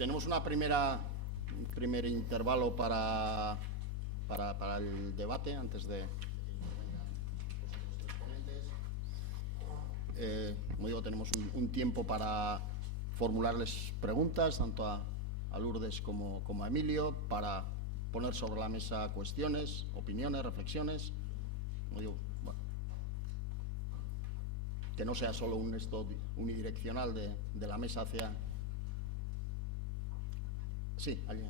Tenemos un primer intervalo para el debate antes de los ponentes. Como digo, tenemos un tiempo para formularles preguntas tanto a Lourdes como a Emilio, para poner sobre la mesa cuestiones, opiniones, reflexiones. Como digo, bueno, que no sea solo un esto unidireccional de la mesa hacia... Sí, alguien.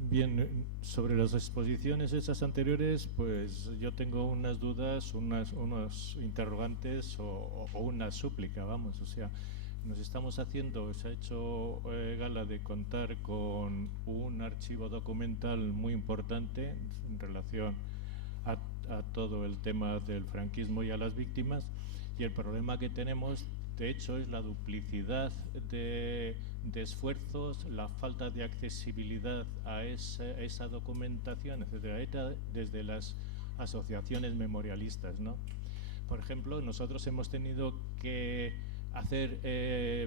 Bien, sobre las exposiciones esas anteriores, pues yo tengo unas dudas, unos interrogantes o una súplica, vamos, o sea, se ha hecho gala de contar con un archivo documental muy importante en relación a todo el tema del franquismo y a las víctimas, y el problema que tenemos, de hecho, es la duplicidad de esfuerzos, la falta de accesibilidad a esa documentación, etcétera, desde las asociaciones memorialistas, ¿no? Por ejemplo, nosotros hemos tenido que hacer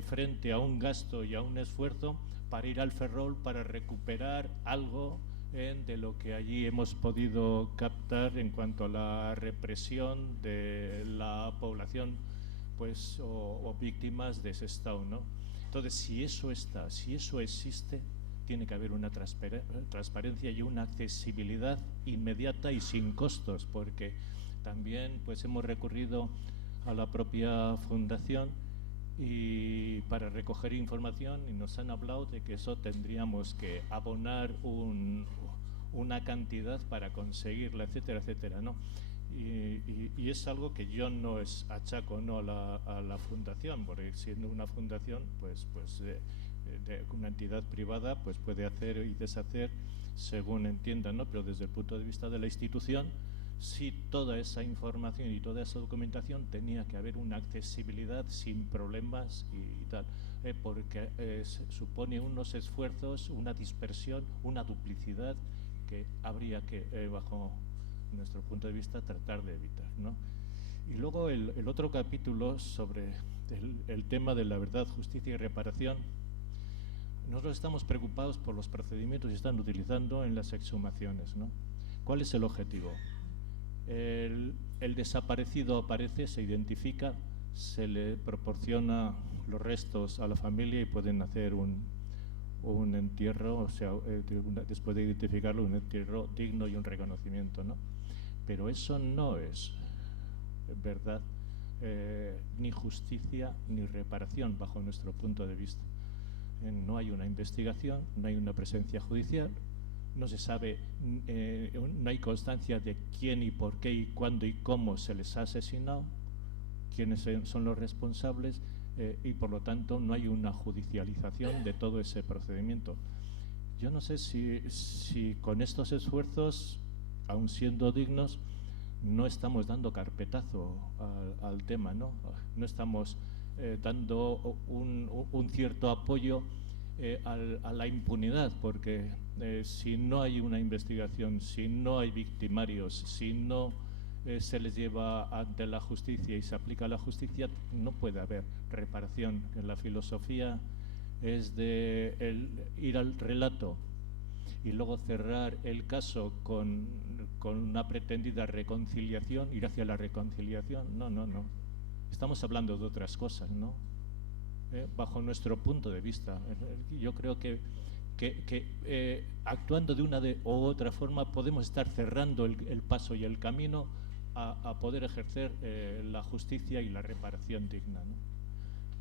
frente a un gasto y a un esfuerzo para ir al Ferrol para recuperar algo de lo que allí hemos podido captar en cuanto a la represión de la población, pues, o víctimas de ese estado, ¿no? Entonces, si eso existe, tiene que haber una transparencia y una accesibilidad inmediata y sin costos, porque también pues hemos recurrido a la propia fundación y para recoger información, y nos han hablado de que eso tendríamos que abonar una cantidad para conseguirla, etcétera, etcétera, ¿no? Y es algo que yo no achaco, ¿no?, a la fundación, porque siendo una fundación, pues de una entidad privada, pues puede hacer y deshacer según entienda, ¿no? Pero desde el punto de vista de la institución, sí, toda esa información y toda esa documentación tenía que haber una accesibilidad sin problemas y tal, porque supone unos esfuerzos, una dispersión, una duplicidad que habría que, bajo nuestro punto de vista, tratar de evitar, ¿no? Y luego el otro capítulo sobre el tema de la verdad, justicia y reparación. Nosotros estamos preocupados por los procedimientos que se están utilizando en las exhumaciones, ¿no? ¿Cuál es el objetivo? El desaparecido aparece, se identifica, se le proporciona los restos a la familia y pueden hacer un entierro, o sea, después de identificarlo, un entierro digno y un reconocimiento, ¿no? Pero eso no es verdad, ni justicia ni reparación bajo nuestro punto de vista. No hay una investigación, no hay una presencia judicial, no se sabe, no hay constancia de quién y por qué y cuándo y cómo se les ha asesinado, quiénes son los responsables, y por lo tanto no hay una judicialización de todo ese procedimiento. Yo no sé si con estos esfuerzos, aun siendo dignos, no estamos dando carpetazo al tema, ¿no? No estamos dando un cierto apoyo a la impunidad, porque si no hay una investigación, si no hay victimarios, si no se les lleva ante la justicia y se aplica la justicia, no puede haber reparación. La filosofía es de ir al relato y luego cerrar el caso con una pretendida reconciliación, ir hacia la reconciliación. No. Estamos hablando de otras cosas, ¿no? Bajo nuestro punto de vista, yo creo que actuando de una u otra forma podemos estar cerrando el paso y el camino a poder ejercer la justicia y la reparación digna, ¿no?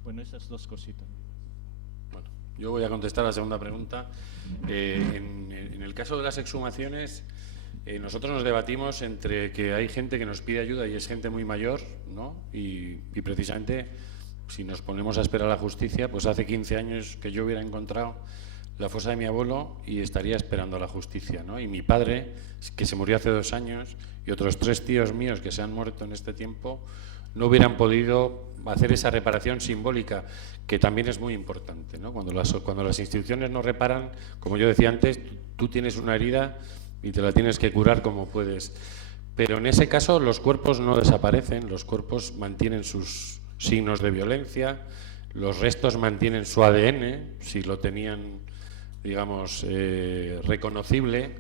Bueno, esas dos cositas. Bueno, yo voy a contestar a la segunda pregunta. En el caso de las exhumaciones, nosotros nos debatimos entre que hay gente que nos pide ayuda y es gente muy mayor, ¿no? Y precisamente, si nos ponemos a esperar a la justicia, pues hace 15 años que yo hubiera encontrado la fosa de mi abuelo y estaría esperando a la justicia, ¿no? Y mi padre, que se murió hace 2 años, y otros 3 tíos míos que se han muerto en este tiempo, no hubieran podido hacer esa reparación simbólica, que también es muy importante, ¿no? Cuando las instituciones no reparan, como yo decía antes, tú tienes una herida y te la tienes que curar como puedes. Pero en ese caso los cuerpos no desaparecen, los cuerpos mantienen sus signos de violencia, los restos mantienen su ADN, si lo tenían, digamos, reconocible,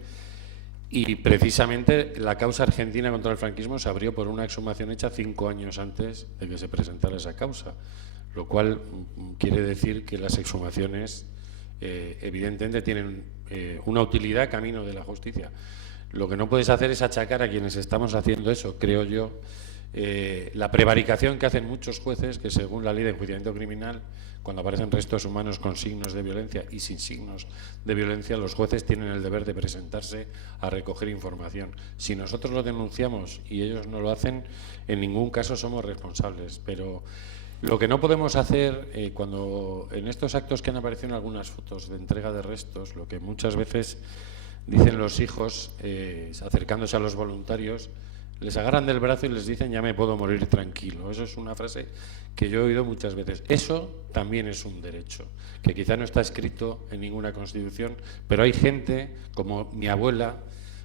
y precisamente la causa argentina contra el franquismo se abrió por una exhumación hecha 5 años antes de que se presentara esa causa, lo cual quiere decir que las exhumaciones evidentemente tienen una utilidad camino de la justicia. Lo que no puedes hacer es achacar a quienes estamos haciendo eso, creo yo, la prevaricación que hacen muchos jueces, que según la ley de enjuiciamiento criminal, cuando aparecen restos humanos con signos de violencia y sin signos de violencia, los jueces tienen el deber de presentarse a recoger información. Si nosotros lo denunciamos y ellos no lo hacen, en ningún caso somos responsables. Pero lo que no podemos hacer, cuando en estos actos que han aparecido en algunas fotos de entrega de restos, lo que muchas veces dicen los hijos, acercándose a los voluntarios, les agarran del brazo y les dicen ya me puedo morir tranquilo. Eso es una frase que yo he oído muchas veces. Eso también es un derecho, que quizá no está escrito en ninguna constitución, pero hay gente, como mi abuela,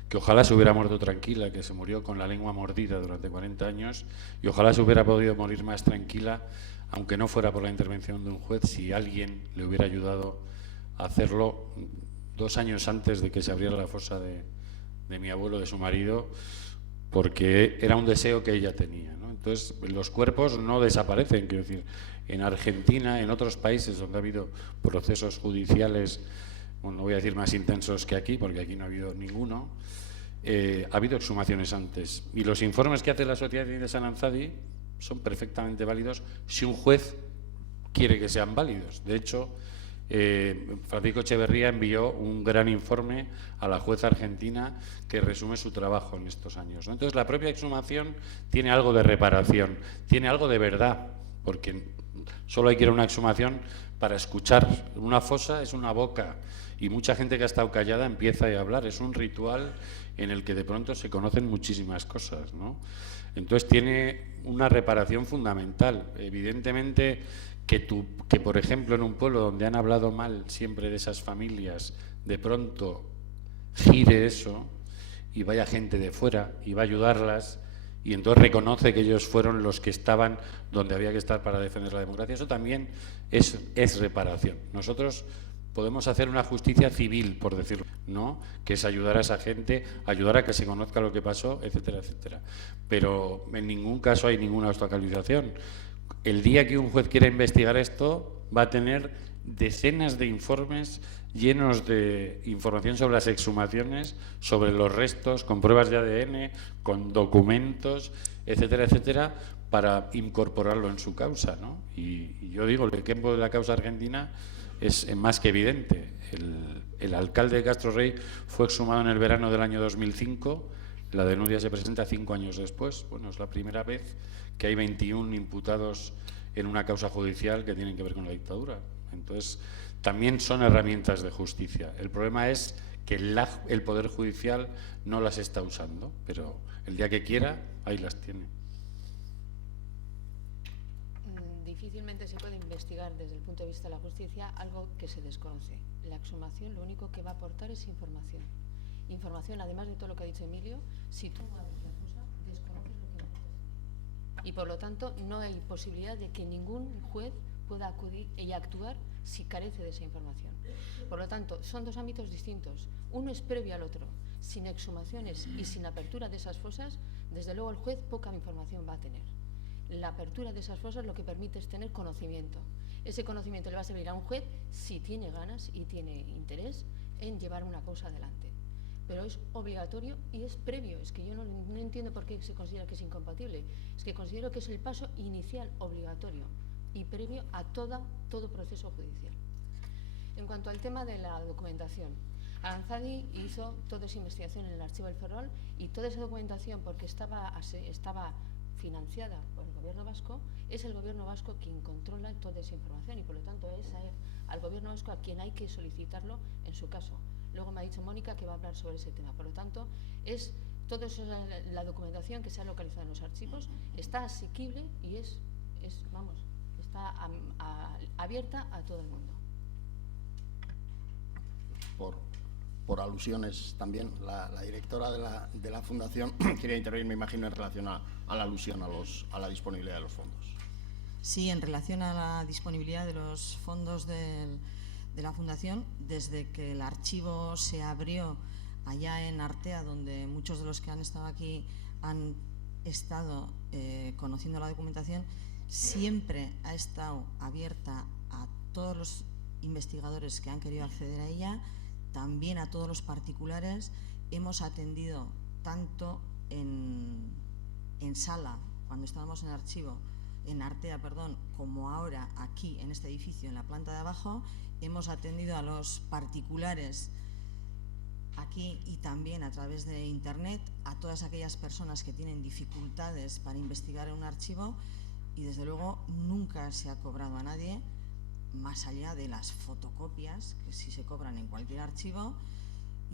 que ojalá se hubiera muerto tranquila, que se murió con la lengua mordida durante 40 años, y ojalá se hubiera podido morir más tranquila, aunque no fuera por la intervención de un juez, si alguien le hubiera ayudado a hacerlo 2 años antes de que se abriera la fosa de mi abuelo, de su marido, porque era un deseo que ella tenía, ¿no? Entonces, los cuerpos no desaparecen, quiero decir, en Argentina, en otros países donde ha habido procesos judiciales, bueno, no voy a decir más intensos que aquí, porque aquí no ha habido ninguno, ha habido exhumaciones antes. Y los informes que hace la Sociedad de Sananzadi son perfectamente válidos si un juez quiere que sean válidos. De hecho, Francisco Echeverría envió un gran informe a la jueza argentina que resume su trabajo en estos años, ¿no? Entonces, la propia exhumación tiene algo de reparación, tiene algo de verdad, porque solo hay que ir a una exhumación para escuchar. Una fosa es una boca y mucha gente que ha estado callada empieza a hablar. Es un ritual en el que de pronto se conocen muchísimas cosas, ¿no? Entonces, tiene una reparación fundamental. Evidentemente, que por ejemplo en un pueblo donde han hablado mal siempre de esas familias, de pronto gire eso y vaya gente de fuera y va a ayudarlas y entonces reconoce que ellos fueron los que estaban donde había que estar para defender la democracia, eso también es reparación. Nosotros podemos hacer una justicia civil, por decirlo, ¿no? Que es ayudar a esa gente, ayudar a que se conozca lo que pasó, etcétera, etcétera. Pero en ningún caso hay ninguna obstaculización. El día que un juez quiera investigar esto, va a tener decenas de informes llenos de información sobre las exhumaciones, sobre los restos, con pruebas de ADN, con documentos, etcétera, etcétera, para incorporarlo en su causa, ¿no? Y yo digo, el ejemplo de la causa argentina es más que evidente. El alcalde de Castro Rey fue exhumado en el verano del año 2005, la denuncia se presenta 5 años después. Bueno, es la primera vez que hay 21 imputados en una causa judicial que tienen que ver con la dictadura. Entonces, también son herramientas de justicia. El problema es que el Poder Judicial no las está usando, pero el día que quiera, ahí las tiene. Difícilmente se puede investigar desde el punto de vista de la justicia algo que se desconoce. La exhumación lo único que va a aportar es información. Información, además de todo lo que ha dicho Emilio, si tú abres la fosa, desconoces lo que haces. Y por lo tanto, no hay posibilidad de que ningún juez pueda acudir y actuar si carece de esa información. Por lo tanto, son 2 ámbitos distintos. Uno es previo al otro. Sin exhumaciones y sin apertura de esas fosas, desde luego el juez poca información va a tener. La apertura de esas fosas lo que permite es tener conocimiento. Ese conocimiento le va a servir a un juez si tiene ganas y tiene interés en llevar una causa adelante. Pero es obligatorio y es previo. Es que yo no entiendo por qué se considera que es incompatible. Es que considero que es el paso inicial obligatorio y previo a todo proceso judicial. En cuanto al tema de la documentación, Aranzadi hizo toda esa investigación en el archivo del Ferrol y toda esa documentación, porque estaba financiada por el Gobierno vasco, es el Gobierno vasco quien controla toda esa información y por lo tanto es al Gobierno vasco a quien hay que solicitarlo en su caso. Luego me ha dicho Mónica que va a hablar sobre ese tema. Por lo tanto, es toda la documentación que se ha localizado en los archivos está asequible y está abierta a todo el mundo. por alusiones también. La directora de la Fundación quería intervenir, me imagino, en relación a la alusión a la disponibilidad de los fondos. Sí, en relación a la disponibilidad de los fondos de la Fundación, desde que el archivo se abrió allá en Artea, donde muchos de los que han estado aquí han estado conociendo la documentación, siempre ha estado abierta a todos los investigadores que han querido acceder a ella, también a todos los particulares. Hemos atendido tanto en sala, cuando estábamos en archivo, en Artea, perdón, como ahora aquí en este edificio, en la planta de abajo. Hemos atendido a los particulares aquí y también a través de Internet, a todas aquellas personas que tienen dificultades para investigar en un archivo, y desde luego nunca se ha cobrado a nadie, más allá de las fotocopias, que sí se cobran en cualquier archivo.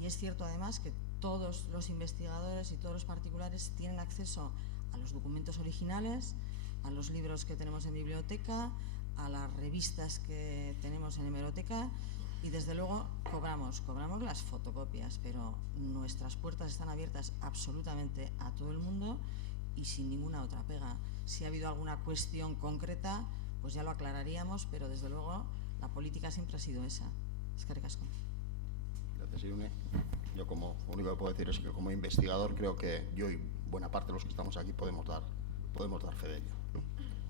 Y es cierto además que todos los investigadores y todos los particulares tienen acceso a los documentos originales, a los libros que tenemos en biblioteca, a las revistas que tenemos en hemeroteca, y desde luego cobramos las fotocopias, pero nuestras puertas están abiertas absolutamente a todo el mundo y sin ninguna otra pega. Si ha habido alguna cuestión concreta, pues ya lo aclararíamos, pero desde luego la política siempre ha sido esa. Eskerrik asko. Gracias, Irune. Yo lo único que puedo decir es que como investigador creo que yo y buena parte de los que estamos aquí podemos dar fe de ello.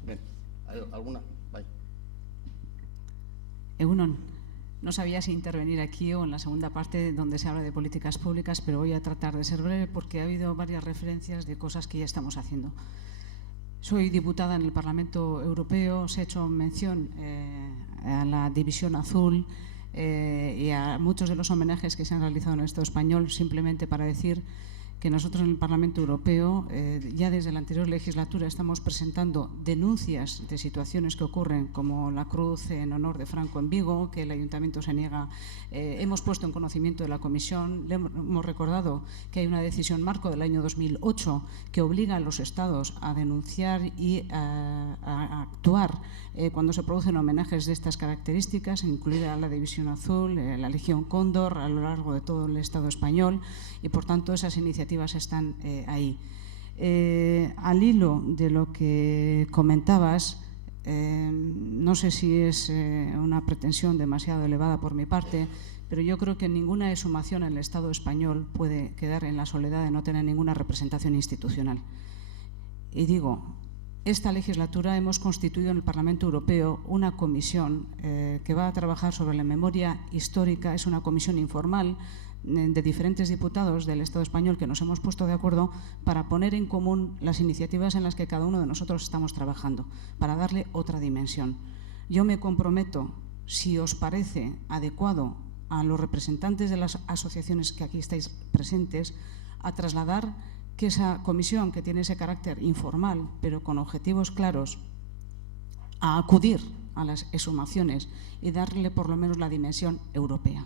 Bien, ¿hay alguna? Bye. Egunon, no sabía si intervenir aquí o en la segunda parte donde se habla de políticas públicas, pero voy a tratar de ser breve porque ha habido varias referencias de cosas que ya estamos haciendo. Soy diputada en el Parlamento Europeo, os he hecho mención a la División Azul y a muchos de los homenajes que se han realizado en el Estado español, simplemente para decir que nosotros en el Parlamento Europeo ya desde la anterior legislatura estamos presentando denuncias de situaciones que ocurren, como la cruz en honor de Franco en Vigo, que el Ayuntamiento se niega. Hemos puesto en conocimiento de la Comisión, le hemos recordado que hay una decisión marco del año 2008 que obliga a los Estados a denunciar y a actuar cuando se producen homenajes de estas características, incluida la División Azul, la Legión Cóndor, a lo largo de todo el Estado español, y por tanto esas iniciativas están ahí. Al hilo de lo que comentabas, no sé si es una pretensión demasiado elevada por mi parte, pero yo creo que ninguna exhumación en el Estado español puede quedar en la soledad de no tener ninguna representación institucional. Y digo, esta legislatura hemos constituido en el Parlamento Europeo una comisión que va a trabajar sobre la memoria histórica. Es una comisión informal de diferentes diputados del Estado español que nos hemos puesto de acuerdo para poner en común las iniciativas en las que cada uno de nosotros estamos trabajando, para darle otra dimensión. Yo me comprometo, si os parece adecuado a los representantes de las asociaciones que aquí estáis presentes, a trasladar que esa comisión, que tiene ese carácter informal, pero con objetivos claros, a acudir a las exhumaciones y darle por lo menos la dimensión europea.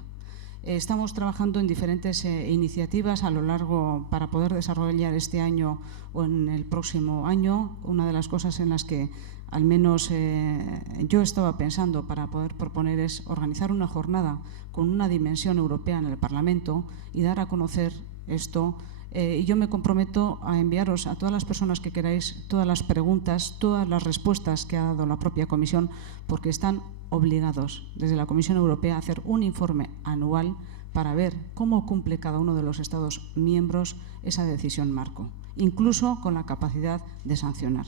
Estamos trabajando en diferentes iniciativas a lo largo para poder desarrollar este año o en el próximo año. Una de las cosas en las que al menos yo estaba pensando para poder proponer es organizar una jornada con una dimensión europea en el Parlamento y dar a conocer esto. Y yo me comprometo a enviaros a todas las personas que queráis todas las preguntas, todas las respuestas que ha dado la propia Comisión, porque están obligados desde la Comisión Europea a hacer un informe anual para ver cómo cumple cada uno de los Estados miembros esa decisión marco, incluso con la capacidad de sancionar.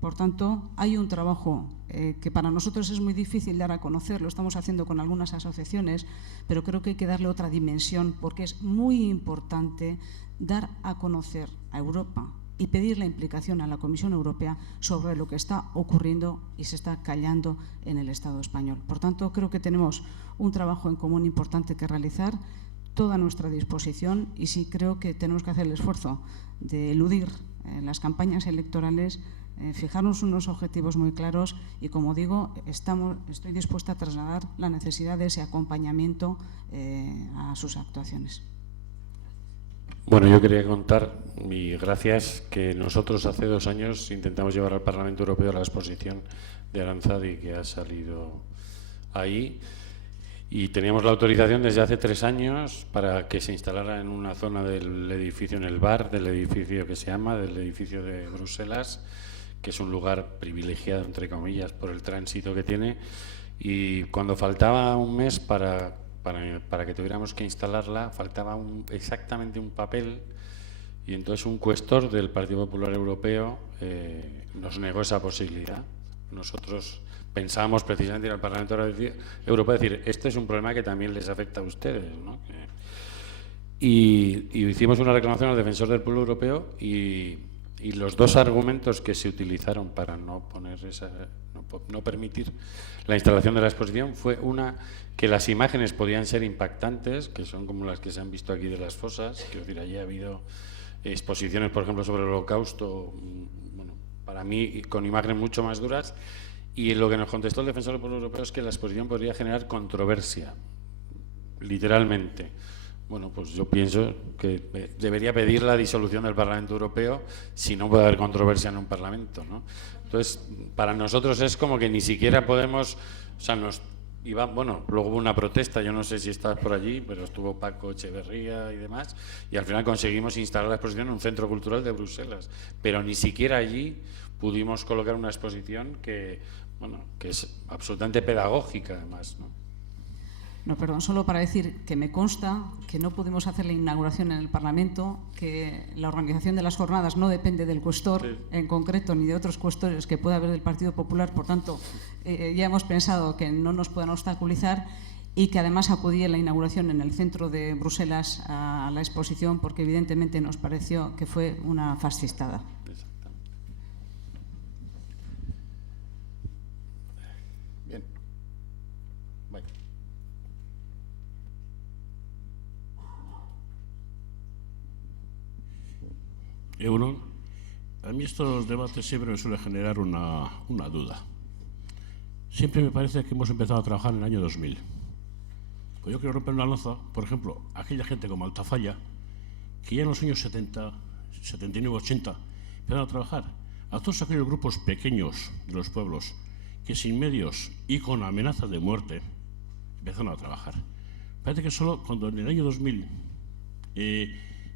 Por tanto, hay un trabajo que para nosotros es muy difícil dar a conocer, lo estamos haciendo con algunas asociaciones, pero creo que hay que darle otra dimensión porque es muy importante dar a conocer a Europa y pedir la implicación a la Comisión Europea sobre lo que está ocurriendo y se está callando en el Estado español. Por tanto, creo que tenemos un trabajo en común importante que realizar, toda nuestra disposición, y sí creo que tenemos que hacer el esfuerzo de eludir las campañas electorales, fijarnos unos objetivos muy claros y, como digo, estoy dispuesta a trasladar la necesidad de ese acompañamiento a sus actuaciones. Bueno, yo quería contar, y gracias, que nosotros hace 2 años intentamos llevar al Parlamento Europeo la exposición de Aranzadi que ha salido ahí, y teníamos la autorización desde hace 3 años para que se instalara en una zona del edificio, en el bar del edificio que se llama, del edificio de Bruselas, que es un lugar privilegiado, entre comillas, por el tránsito que tiene, y cuando faltaba un mes para que tuviéramos que instalarla, faltaba exactamente un papel, y entonces un cuestor del Partido Popular Europeo nos negó esa posibilidad. Nosotros pensábamos precisamente ir al Parlamento Europeo a decir, este es un problema que también les afecta a ustedes, ¿no? Y hicimos una reclamación al Defensor del Pueblo Europeo y los 2 argumentos que se utilizaron para no permitir la instalación de la exposición fue una, que las imágenes podían ser impactantes, que son como las que se han visto aquí de las fosas, quiero decir, allí ha habido exposiciones, por ejemplo, sobre el Holocausto, bueno, para mí con imágenes mucho más duras, y lo que nos contestó el Defensor del Pueblo Europeo es que la exposición podría generar controversia, literalmente. Bueno, pues yo pienso que debería pedir la disolución del Parlamento Europeo si no puede haber controversia en un Parlamento, ¿no? Entonces, para nosotros es como que ni siquiera podemos, o sea, bueno, luego hubo una protesta, yo no sé si estabas por allí, pero estuvo Paco Echeverría y demás, y al final conseguimos instalar la exposición en un centro cultural de Bruselas, pero ni siquiera allí pudimos colocar una exposición que, bueno, que es absolutamente pedagógica además, ¿no? No, perdón, solo para decir que me consta que no pudimos hacer la inauguración en el Parlamento, que la organización de las jornadas no depende del cuestor en concreto ni de otros cuestores que pueda haber del Partido Popular, por tanto, ya hemos pensado que no nos puedan obstaculizar y que además acudí a la inauguración en el centro de Bruselas a la exposición porque evidentemente nos pareció que fue una fascistada. Bien. Vaya. Euron, a mí estos debates siempre me suele generar una duda. Siempre me parece que hemos empezado a trabajar en el año 2000. Pues yo quiero romper una lanza, por ejemplo, aquella gente como Altafalla, que ya en los años 70, 79, 80, empezaron a trabajar. A todos aquellos grupos pequeños de los pueblos que sin medios y con amenazas de muerte empezaron a trabajar. Parece que solo cuando en el año 2000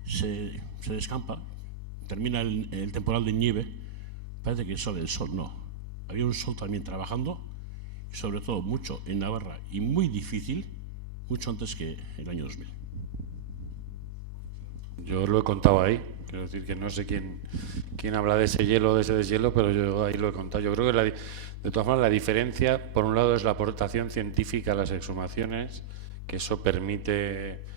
se descampa, termina el temporal de nieve, parece que sale el sol. No, había un sol también trabajando, y sobre todo mucho en Navarra y muy difícil, mucho antes que el año 2000. Yo lo he contado ahí, quiero decir que no sé quién habla de ese hielo o de ese deshielo, pero yo ahí lo he contado. Yo creo que de todas formas la diferencia, por un lado, es la aportación científica a las exhumaciones, que eso permite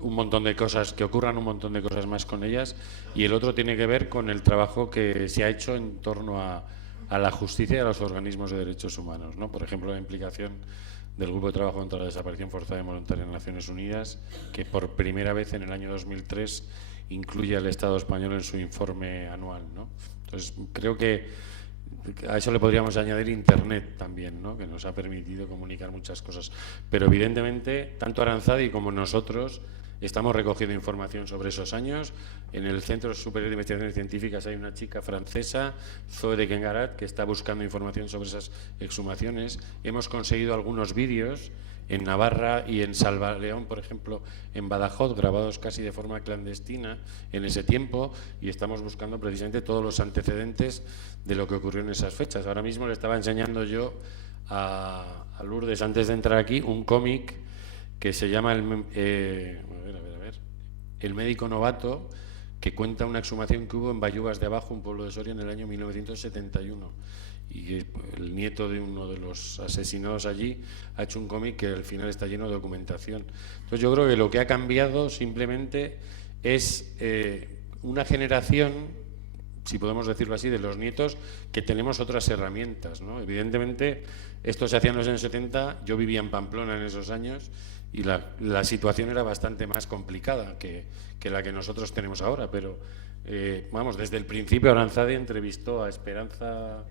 un montón de cosas, que ocurran un montón de cosas más con ellas, y el otro tiene que ver con el trabajo que se ha hecho en torno a la justicia y a los organismos de derechos humanos, ¿no? Por ejemplo, la implicación del Grupo de Trabajo contra la Desaparición Forzada y Voluntaria en Naciones Unidas, que por primera vez en el año 2003 incluye al Estado español en su informe anual, ¿no? Entonces, creo que a eso le podríamos añadir Internet también, ¿no? Que nos ha permitido comunicar muchas cosas. Pero evidentemente, tanto Aranzadi como nosotros estamos recogiendo información sobre esos años. En el Centro Superior de Investigaciones Científicas hay una chica francesa, Zoe de Kengarat, que está buscando información sobre esas exhumaciones. Hemos conseguido algunos vídeos en Navarra y en Salvaleón, por ejemplo, en Badajoz, grabados casi de forma clandestina en ese tiempo, y estamos buscando precisamente todos los antecedentes de lo que ocurrió en esas fechas. Ahora mismo le estaba enseñando yo a Lourdes, antes de entrar aquí, un cómic que se llama El médico novato, que cuenta una exhumación que hubo en Bayuvas de Abajo, un pueblo de Soria, en el año 1971. Y el nieto de uno de los asesinados allí ha hecho un cómic que al final está lleno de documentación. Entonces yo creo que lo que ha cambiado simplemente es una generación, si podemos decirlo así, de los nietos, que tenemos otras herramientas, ¿no? Evidentemente, esto se hacía en los años 70, yo vivía en Pamplona en esos años, y la situación era bastante más complicada que la que nosotros tenemos ahora, pero vamos, desde el principio Aranzadi entrevistó a Esperanza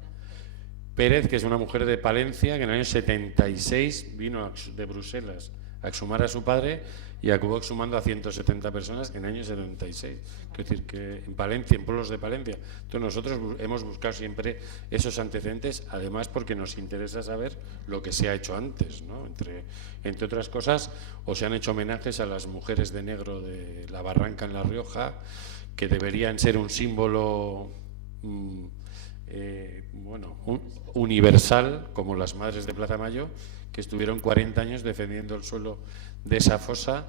Pérez, que es una mujer de Palencia, que en el año 76 vino de Bruselas exhumar a su padre y acabó exhumando a 170 personas en el año 76. Quiero decir que en Palencia, en pueblos de Palencia. Entonces nosotros hemos buscado siempre esos antecedentes, además porque nos interesa saber lo que se ha hecho antes, ¿no? Entre otras cosas, o se han hecho homenajes a las mujeres de negro de La Barranca en La Rioja, que deberían ser un símbolo universal, como las madres de Plaza Mayo, que estuvieron 40 años defendiendo el suelo de esa fosa,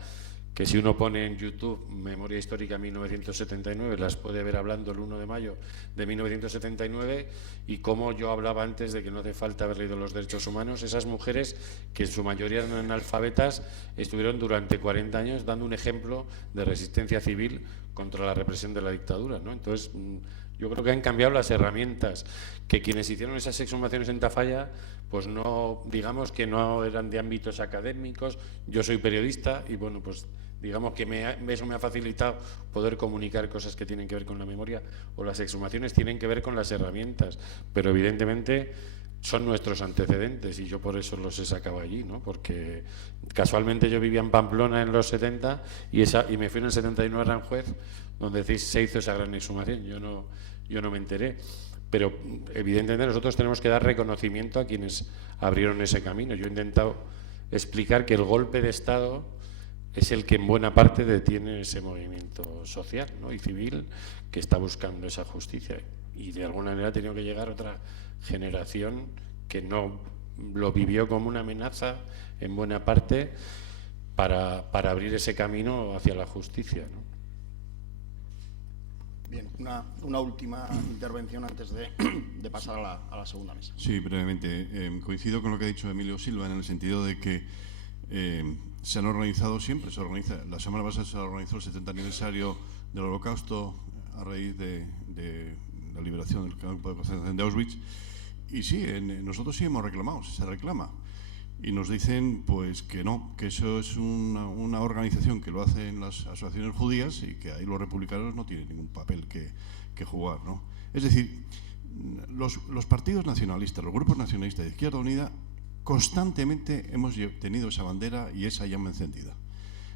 que si uno pone en YouTube Memoria Histórica 1979, las puede ver hablando el 1 de mayo de 1979, y como yo hablaba antes de que no hace falta haber leído los derechos humanos, esas mujeres, que en su mayoría eran analfabetas, estuvieron durante 40 años dando un ejemplo de resistencia civil contra la represión de la dictadura, ¿no? Entonces, yo creo que han cambiado las herramientas, que quienes hicieron esas exhumaciones en Tafalla, pues no, digamos que no eran de ámbitos académicos. Yo soy periodista y bueno, pues digamos que eso me ha facilitado poder comunicar cosas que tienen que ver con la memoria, o las exhumaciones tienen que ver con las herramientas, pero evidentemente son nuestros antecedentes y yo por eso los he sacado allí, ¿no? Porque casualmente yo vivía en Pamplona en los 70 y me fui en el 79 a Aranjuez, donde se hizo esa gran exhumación. Yo no me enteré, pero evidentemente nosotros tenemos que dar reconocimiento a quienes abrieron ese camino. Yo he intentado explicar que el golpe de Estado es el que en buena parte detiene ese movimiento social, ¿no? Y civil, que está buscando esa justicia, y de alguna manera ha tenido que llegar otra generación que no lo vivió como una amenaza en buena parte para abrir ese camino hacia la justicia, ¿no? Bien, una última intervención antes de pasar a la segunda mesa. Sí, brevemente. Coincido con lo que ha dicho Emilio Silva, en el sentido de que se han organizado siempre, la semana pasada se organizó el 70 aniversario del Holocausto a raíz de la liberación del campo de concentración de Auschwitz, y sí, nosotros sí hemos reclamado, se reclama, y nos dicen pues que no, que eso es una organización que lo hacen las asociaciones judías y que ahí los republicanos no tienen ningún papel que jugar, ¿no? Es decir, los partidos nacionalistas, los grupos nacionalistas de Izquierda Unida, constantemente hemos tenido esa bandera y esa llama encendida.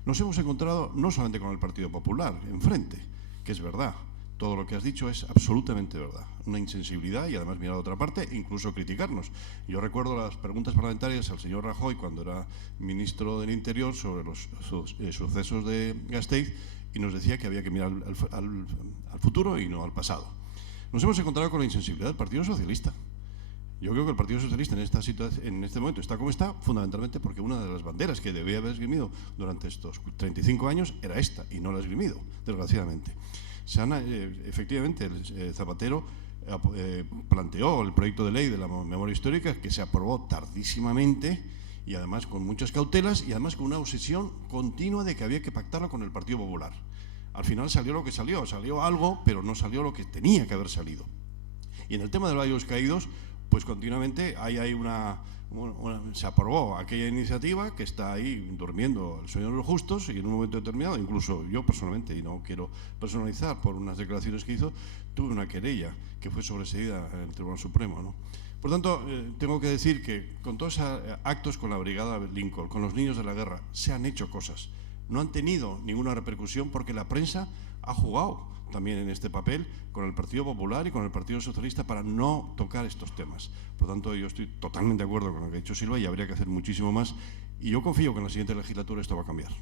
Nos hemos encontrado no solamente con el Partido Popular enfrente, que es verdad, todo lo que has dicho es absolutamente verdad, una insensibilidad, y además mirar a otra parte, incluso criticarnos. Yo recuerdo las preguntas parlamentarias al señor Rajoy cuando era ministro del Interior sobre los sucesos de Gasteiz, y nos decía que había que mirar al futuro y no al pasado. Nos hemos encontrado con la insensibilidad del Partido Socialista. Yo creo que el Partido Socialista en este momento está como está, fundamentalmente porque una de las banderas que debía haber esgrimido durante estos 35 años era esta, y no la ha esgrimido, desgraciadamente. Efectivamente, Zapatero planteó el proyecto de ley de la memoria histórica, que se aprobó tardísimamente y además con muchas cautelas, y además con una obsesión continua de que había que pactarlo con el Partido Popular. Al final salió lo que salió algo, pero no salió lo que tenía que haber salido. Y en el tema de los Valles Caídos, pues continuamente hay se aprobó aquella iniciativa que está ahí durmiendo el sueño de los justos, y en un momento determinado, incluso yo personalmente, y no quiero personalizar por unas declaraciones que hizo, tuve una querella que fue sobreseída en el Tribunal Supremo, ¿no? Por tanto, tengo que decir que con todos esos actos con la Brigada Lincoln, con los niños de la guerra, se han hecho cosas. No han tenido ninguna repercusión porque la prensa ha jugado también en este papel con el Partido Popular y con el Partido Socialista para no tocar estos temas. Por tanto, yo estoy totalmente de acuerdo con lo que ha dicho Silva, y habría que hacer muchísimo más, y yo confío que en la siguiente legislatura esto va a cambiar.